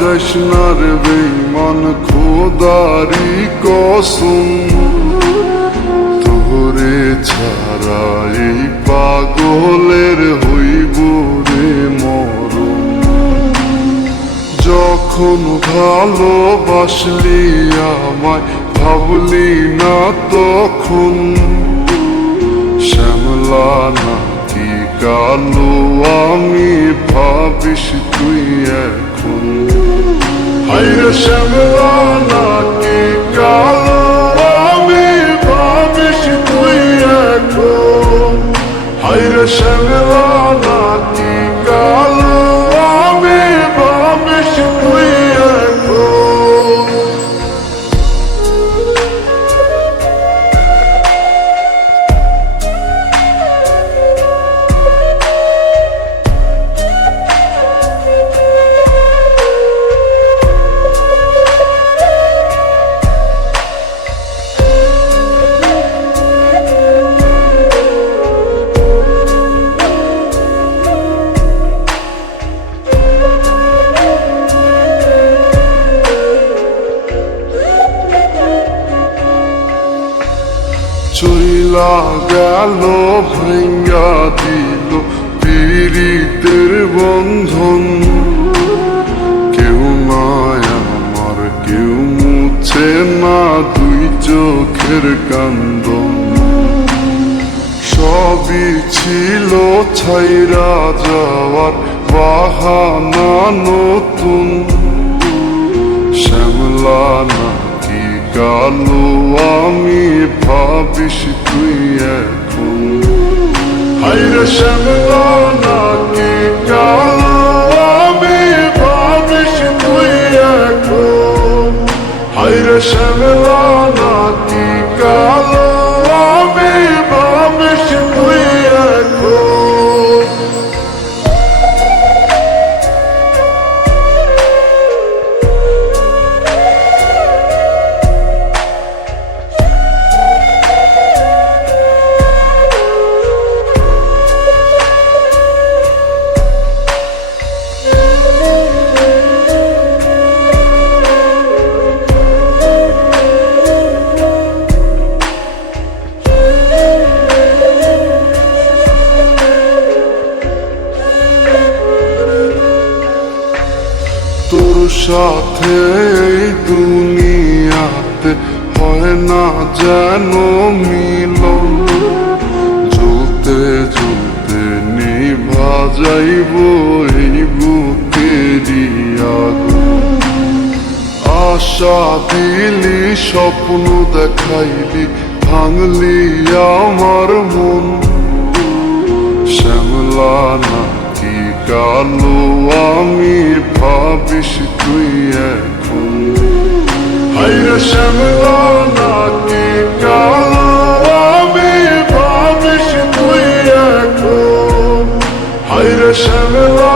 যাইস না রে বেঈমান খোদারি কসম, তোরে ছাড়া এই পাগলের হইব রে মরণ। যখন ভালোবাসলি আমায় ভাবলি না তখন, শ্যামলা নাকি কালো আমি ভাবিস তুই এখন। হায়রে শ্যামলা নাকি কালো আমি ভাবিস তুই এখন। হায়রে শ্যামলা নাকি কালো আমি ভাবিস তুই এখন। চইলা গেল ভাঙ্গা দিল পীড়িতের বন্ধন, কেউ নাই আমার কেউ মুছে না দুই চোখের কান্দন। সবই ছিল ছাইরা যাওয়ার বাহানা নতুন, শ্যামলা নাকি কালো আমি ভাবিস তুই এখন। হায়রে শ্যামলা নাকি কালো আমি ভাবিস তুই এখন। হায়রে শ্যামলা নাকি কালো আমি ভাবিস তুই এখন। তোর সাথে এই দুনিয়াতে হয় না যেন মিলন, জ্বলতে জ্বলতে নিভা যাইব এই বুকেরই আগুন। আশা দিলি স্বপ্ন দেখাইলি ভাঙলি আমার মন, শ্যামলা নাকি কালো আমি ভাবিস তুই এখন। হায়রে শ্যামলা নাকি কালো আমি ভাবিস তুই এখন। হায়রে শ্যামলা